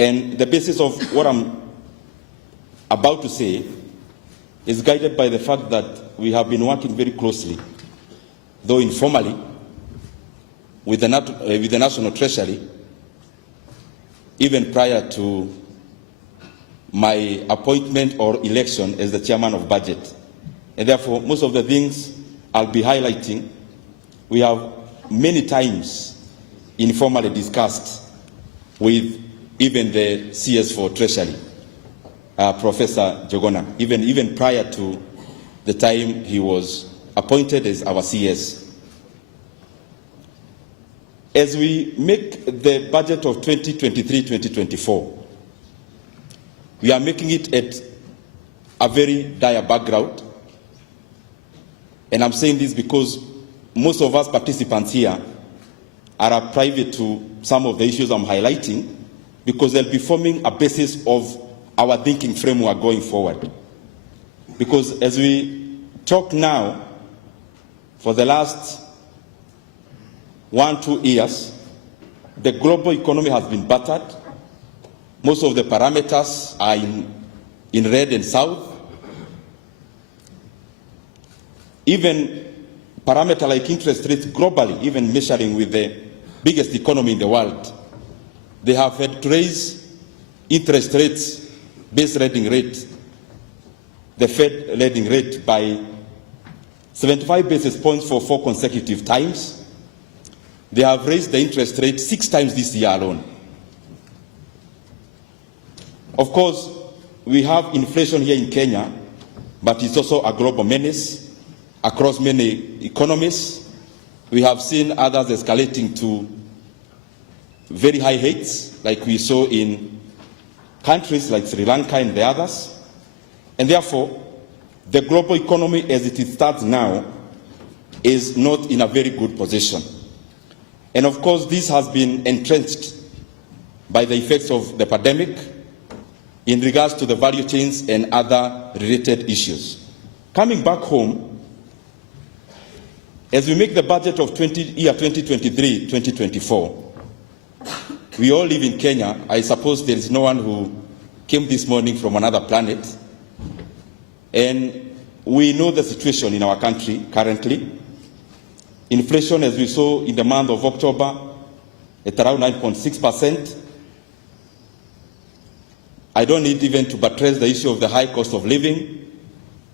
And the basis of what I'm about to say is guided by the fact that we have been working very closely, though informally, with the National Treasury, even prior to my appointment or election as the chairman of budget. And therefore, most of the things I'll be highlighting, we have many times informally discussed with even the CS for Treasury, Professor Jogona, even prior to the time he was appointed as our CS. As we make the budget of 2023-2024, we are making it at a very dire background. And I'm saying this because most of us participants here are private to some of the issues I'm highlighting, because they'll be forming a basis of our thinking framework going forward. Because as we talk now, for the last 1-2 years, the global economy has been battered. Most of the parameters are in red and south. Even parameters like interest rates globally, even measuring with the biggest economy in the world, they have had to raise interest rates, base lending rate, the Fed lending rate by 75 basis points for 4 consecutive times. They have raised the interest rate 6 times this year alone. Of course, we have inflation here in Kenya, but it's also a global menace across many economies. We have seen others escalating to very high heights, like we saw in countries like Sri Lanka and the others. And therefore, the global economy as it stands now is not in a very good position. And of course, this has been entrenched by the effects of the pandemic in regards to the value chains and other related issues. Coming back home, as we make the budget of year 2023-2024, we all live in Kenya. I suppose there is no one who came this morning from another planet. And we know the situation in our country currently. Inflation, as we saw in the month of October, at around 9.6%. I don't need even to buttress the issue of the high cost of living,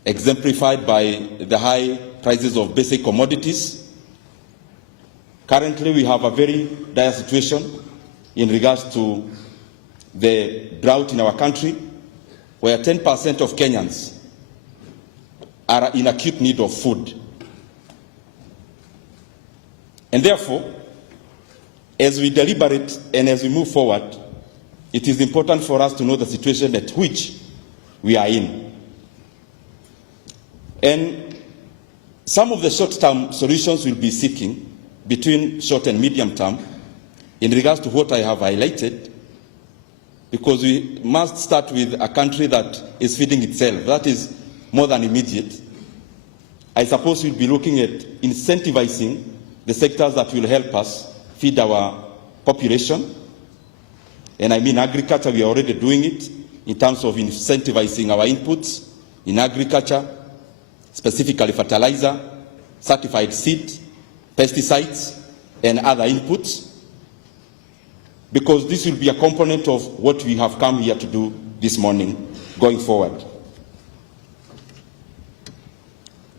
exemplified by the high prices of basic commodities. Currently, we have a very dire situation in regards to the drought in our country, where 10% of Kenyans are in acute need of food. And therefore, as we deliberate and as we move forward, it is important for us to know the situation at which we are in. And some of the short-term solutions we'll be seeking between short and medium term in regards to what I have highlighted, because we must start with a country that is feeding itself. That is more than immediate. I suppose we'll be looking at incentivizing the sectors that will help us feed our population. And I mean agriculture, we are already doing it in terms of incentivizing our inputs in agriculture, specifically fertilizer, certified seed, pesticides, and other inputs, because this will be a component of what we have come here to do this morning going forward.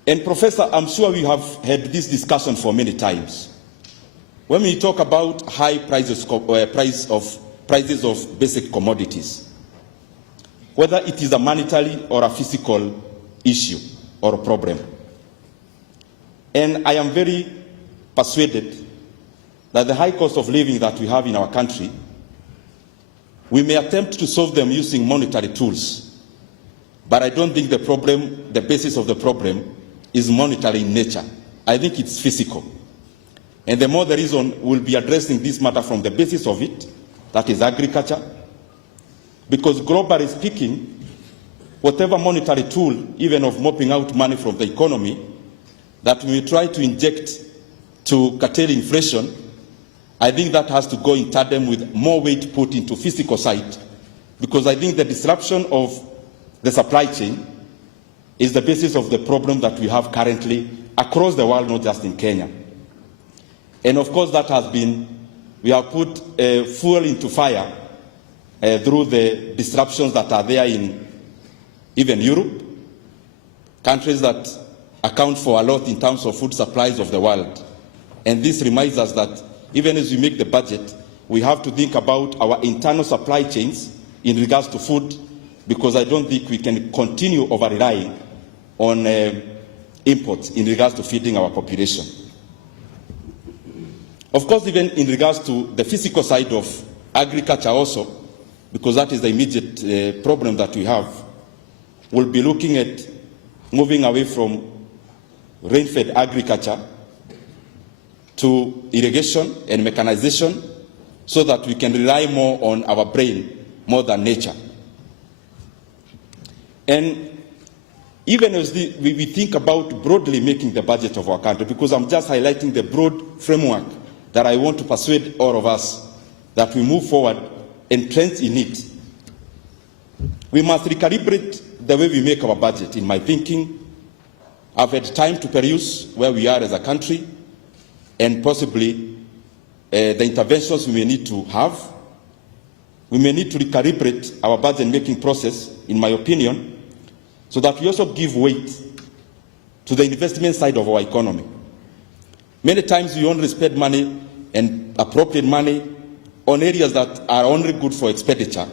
And Professor, I'm sure we have had this discussion for many times. When we talk about high prices of basic commodities, whether it is a monetary or a physical issue or a problem. And I am very persuaded that the high cost of living that we have in our country, we may attempt to solve them using monetary tools. But I don't think the basis of the problem is monetary in nature. I think it's physical. And the more the reason we'll be addressing this matter from the basis of it, that is agriculture, because globally speaking, whatever monetary tool, even of mopping out money from the economy, that we try to inject to curtail inflation, I think that has to go in tandem with more weight put into physical side, because I think the disruption of the supply chain is the basis of the problem that we have currently across the world, not just in Kenya. And of course, that has been, we have put fuel into fire through the disruptions that are there in even Europe, countries that account for a lot in terms of food supplies of the world. And this reminds us that even as we make the budget, we have to think about our internal supply chains in regards to food, because I don't think we can continue over-relying on imports in regards to feeding our population. Of course, even in regards to the physical side of agriculture also, because that is the immediate problem that we have, we'll be looking at moving away from rain-fed agriculture to irrigation and mechanization, so that we can rely more on our brain more than nature. And even as we think about broadly making the budget of our country, because I'm just highlighting the broad framework that I want to persuade all of us that we move forward entrenched in it, we must recalibrate the way we make our budget. In my thinking, I've had time to peruse where we are as a country, and possibly the interventions we may need to have. We may need to recalibrate our budget-making process, in my opinion, so that we also give weight to the investment side of our economy. Many times we only spend money and appropriate money on areas that are only good for expenditure,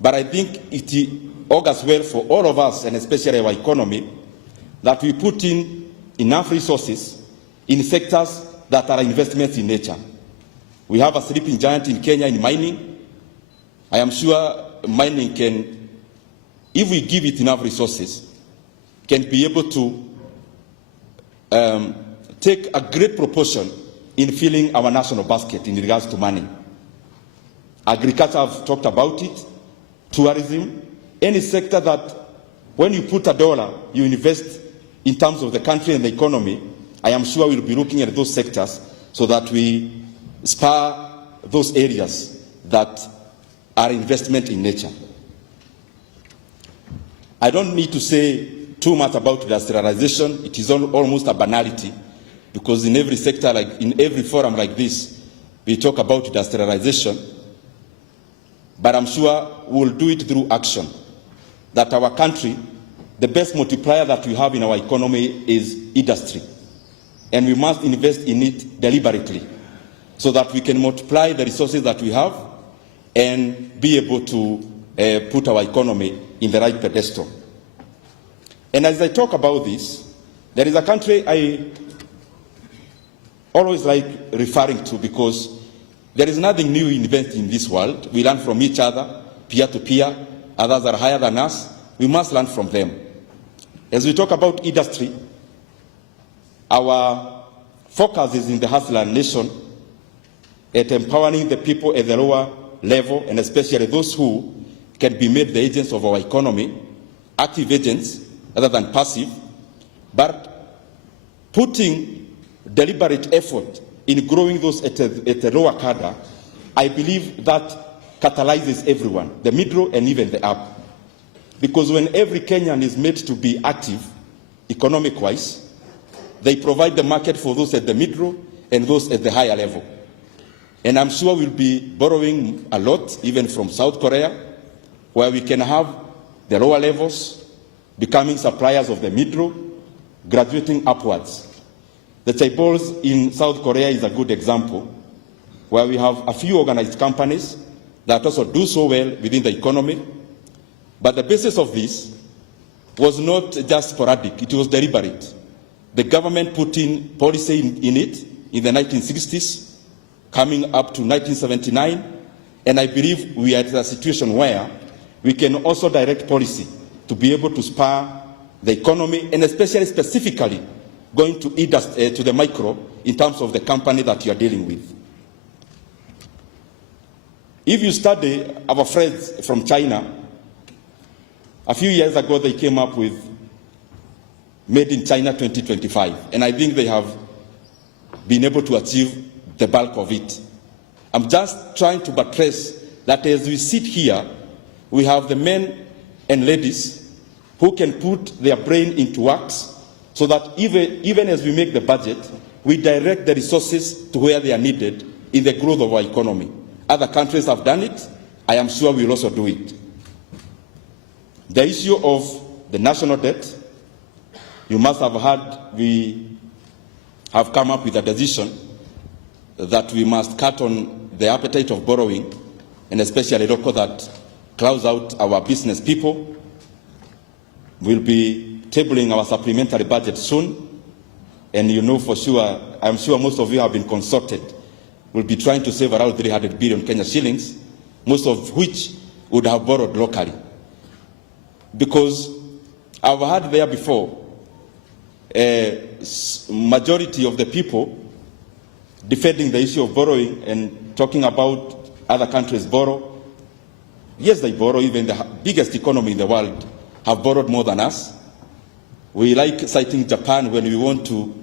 but I think it augurs well for all of us, and especially our economy, that we put in enough resources in sectors that are investments in nature. We have a sleeping giant in Kenya in mining. I am sure mining can, if we give it enough resources, can be able to take a great proportion in filling our national basket in regards to money. Agriculture, I've talked about it, tourism, any sector that when you put $1, you invest in terms of the country and the economy. I am sure we'll be looking at those sectors so that we spur those areas that are investment in nature. I don't need to say too much about industrialization. It is almost a banality, because in every sector, like in every forum like this, we talk about industrialization. But I'm sure we'll do it through action. That our country, the best multiplier that we have in our economy is industry. And we must invest in it deliberately, so that we can multiply the resources that we have and be able to put our economy in the right pedestal. And as I talk about this, there is a country I always like referring to, because there is nothing new invented in this world. We learn from each other, peer to peer. Others are higher than us. We must learn from them. As we talk about industry, our focus is in the hustler nation at empowering the people at the lower level, and especially those who can be made the agents of our economy, active agents rather than passive, but putting deliberate effort in growing those at a lower cadre. I believe that catalyzes everyone, the middle and even the up. Because when every Kenyan is made to be active, economic-wise, they provide the market for those at the middle and those at the higher level. And I'm sure we'll be borrowing a lot, even from South Korea, where we can have the lower levels becoming suppliers of the middle, graduating upwards. The chaebols in South Korea is a good example, where we have a few organized companies that also do so well within the economy. But the basis of this was not just sporadic, it was deliberate. The government put in policy in it in the 1960s, coming up to 1979, and I believe we are at a situation where we can also direct policy to be able to spur the economy, and especially specifically going to the micro in terms of the company that you are dealing with. If you study our friends from China, a few years ago they came up with Made in China 2025, and I think they have been able to achieve the bulk of it. I'm just trying to buttress that as we sit here, we have the men and ladies who can put their brain into works so that even as we make the budget, we direct the resources to where they are needed in the growth of our economy. Other countries have done it. I am sure we will also do it. The issue of the national debt, you must have heard we have come up with a decision that we must cut on the appetite of borrowing, and especially local that clouds out our business people. We'll be tabling our supplementary budget soon, and you know for sure, I'm sure most of you have been consulted. We'll be trying to save around 300 billion Kenya shillings, most of which would have borrowed locally. Because I've heard there before, majority of the people defending the issue of borrowing and talking about other countries borrow. Yes, they borrow. Even the biggest economy in the world have borrowed more than us. We like citing Japan when we want to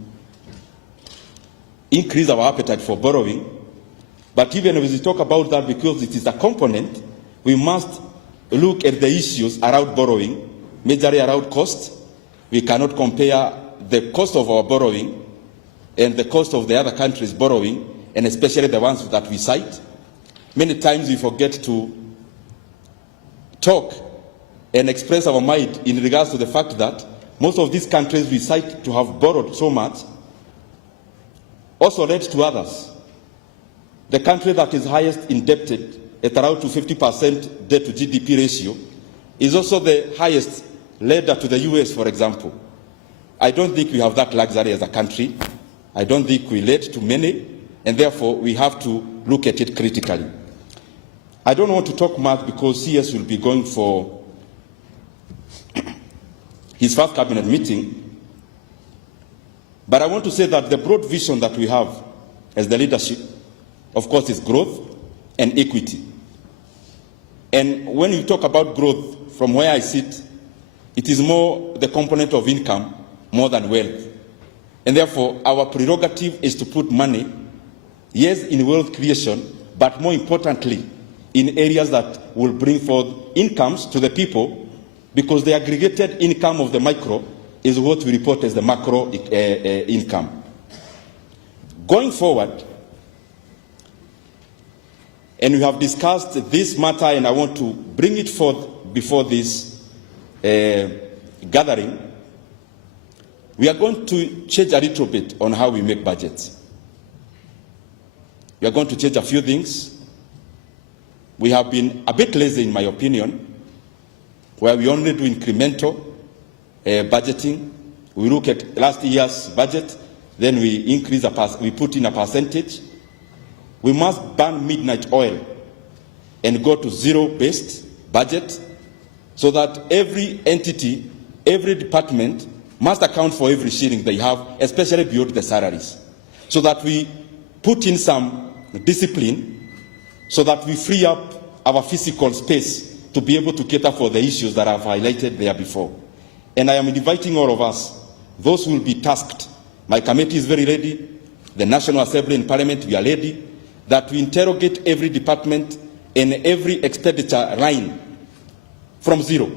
increase our appetite for borrowing. But even as we talk about that, because it is a component, we must look at the issues around borrowing, majorly around cost. We cannot compare the cost of our borrowing and the cost of the other countries' borrowing, and especially the ones that we cite. Many times we forget to talk and express our mind in regards to the fact that most of these countries we cite to have borrowed so much also led to others. The country that is highest indebted at around to 50% debt to GDP ratio is also the highest led to the US, for example. I don't think we have that luxury as a country. I don't think we led to many, and therefore we have to look at it critically. I don't want to talk much because CS will be going for his first cabinet meeting, but I want to say that the broad vision that we have as the leadership, of course, is growth and equity. And when you talk about growth, from where I sit, it is more the component of income more than wealth. And therefore, our prerogative is to put money, yes, in wealth creation, but more importantly, in areas that will bring forth incomes to the people, because the aggregated income of the micro is what we report as the macro income. Going forward, and we have discussed this matter, and I want to bring it forth before this gathering, we are going to change a little bit on how we make budgets. We are going to change a few things. We have been a bit lazy, in my opinion, where we only do incremental budgeting. We look at last year's budget, then we increase we put in a percentage. We must burn midnight oil and go to zero-based budget so that every entity, every department must account for every shilling they have, especially beyond the salaries, so that we put in some discipline so that we free up our physical space to be able to cater for the issues that I've highlighted there before. And I am inviting all of us, those who will be tasked. My committee is very ready. The National Assembly and Parliament, we are ready, that we interrogate every department and every expenditure line from zero,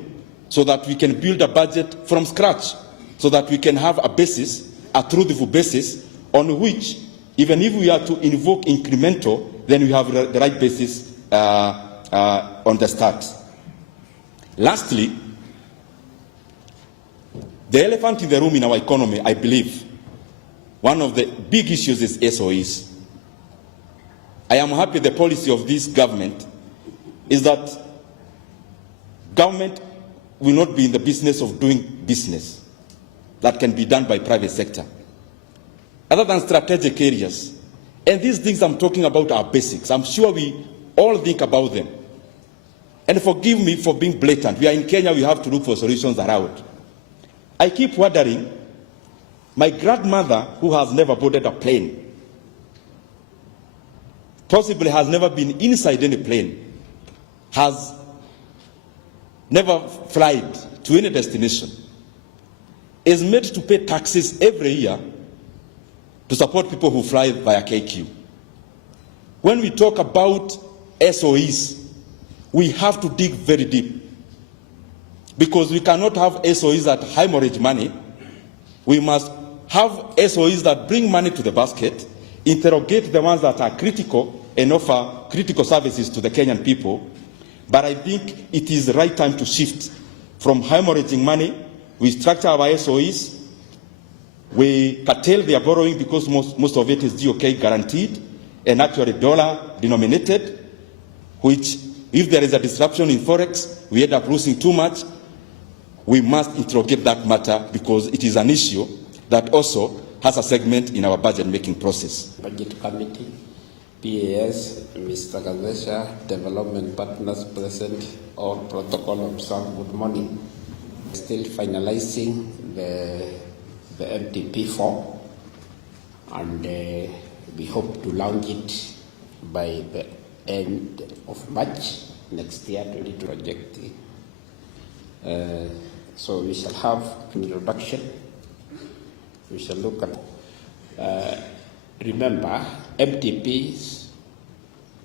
so that we can build a budget from scratch, so that we can have a basis, a truthful basis, on which, even if we are to invoke incremental, then we have the right basis on the start. Lastly, the elephant in the room in our economy, I believe, one of the big issues is SOEs. I am happy the policy of this government is that government will not be in the business of doing business that can be done by private sector, other than strategic areas. And these things I'm talking about are basics. I'm sure we all think about them. And forgive me for being blatant. We are in Kenya, we have to look for solutions around. I keep wondering, my grandmother, who has never boarded a plane, possibly has never been inside any plane, has never flown to any destination, is made to pay taxes every year to support people who fly via KQ. when we talk about SOEs, we have to dig very deep, because we cannot have SOEs that hemorrhage money. We must have SOEs that bring money to the basket, interrogate the ones that are critical, and offer critical services to the Kenyan people. But I think it is the right time to shift from hemorrhaging money. We structure our SOEs, we curtail their borrowing because most of it is GOK guaranteed and actually dollar denominated, which if there is a disruption in Forex, we end up losing too much. We must interrogate that matter because it is an issue that also has a segment in our budget making process. Budget Committee, PAS, Mr. Gazesha, Development Partners present, all protocol observed, good morning. Still finalizing the MTP form, and we hope to launch it by the end of March next year, 2020 project. So we shall have an introduction. We shall look at, remember, MTPs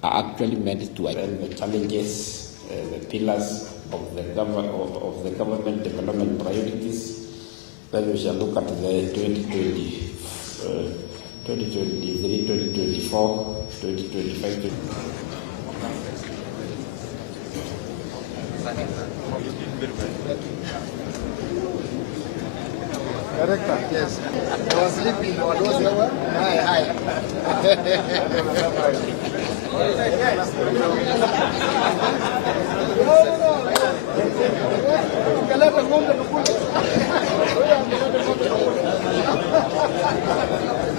are actually meant to address the challenges, the pillars of the government development priorities. Then we shall look at the 2020, 2023, 2024, 2025. Director, yes. I was sleeping. I was over. Hi. No.